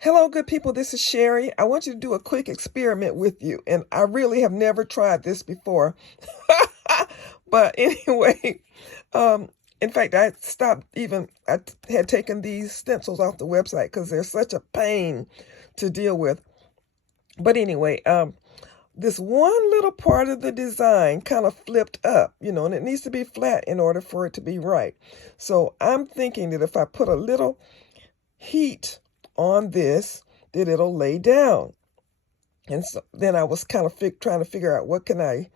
Hello, good people. This is Sherry. I want you to do a quick experiment with you. And I really have never tried this before. But anyway, um, in fact, I had taken these stencils off the website because they're such a pain to deal with. But anyway, this one little part of the design kind of flipped up, and it needs to be flat in order for it to be right. So I'm thinking that if I put a little heat on this, that it'll lay down. And so then I was kind of trying to figure out what can I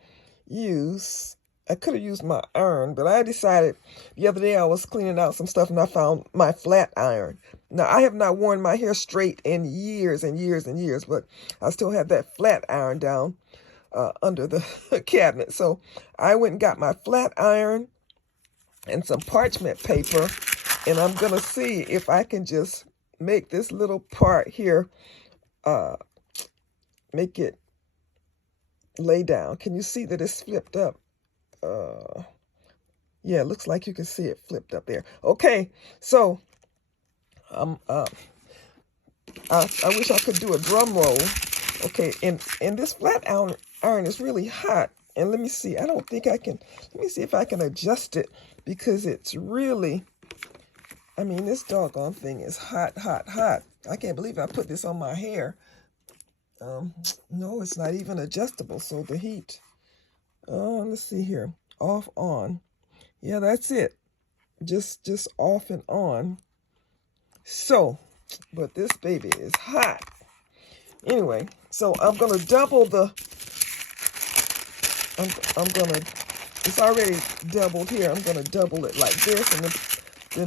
use. I could have used my iron, but I decided the other day I was cleaning out some stuff and I found my flat iron. Now, I have not worn my hair straight in years and years and years, but I still have that flat iron down under the cabinet. So I went and got my flat iron and some parchment paper, and I'm going to see if I can just make this little part here, make it lay down. Can you see that it's flipped up? Yeah, it looks like you can see it flipped up there. Okay, so I wish I could do a drum roll. Okay, and this flat iron is really hot. And let me see, I don't think I can, let me see if I can adjust it, because it's really, I mean, this doggone thing is hot, hot, hot. I can't believe I put this on my hair. No, it's not even adjustable. So the heat, let's see here, off, on. Yeah, that's it. Just off and on. So, but this baby is hot. Anyway, so I'm going to double the, it's already doubled here. I'm going to double it like this and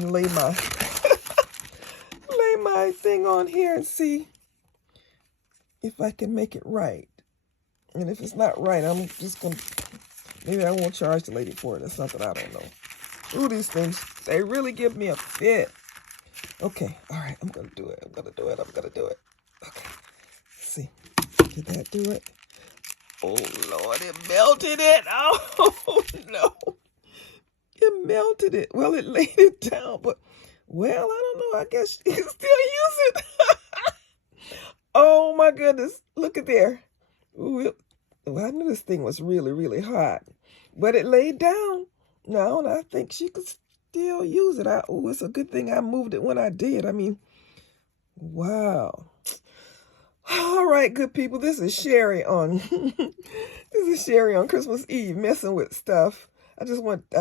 then lay my, lay my thing on here and see if I can make it right. And if it's not right, I'm just going to, maybe I won't charge the lady for it or something. I don't know. Ooh, these things, they really give me a fit. Okay, all right, I'm going to do it. I'm going to do it. Okay, let's see. Did that do it? Oh, Lord, it melted it. Oh, no. It melted it. Well, it laid it down, but, well, I don't know. I guess you can still use it. Oh, my goodness. Look at there. Ooh, well, I knew this thing was really, really hot, but it laid down. Now, and I think she could still use it. Oh, it's a good thing I moved it when I did. I mean, wow. All right, good people. This is Sherry on Christmas Eve, messing with stuff. I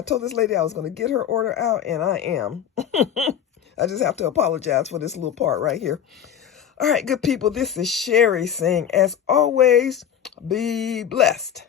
told this lady I was going to get her order out, and I am. I just have to apologize for this little part right here. All right, good people. This is Sherry saying, as always, be blessed.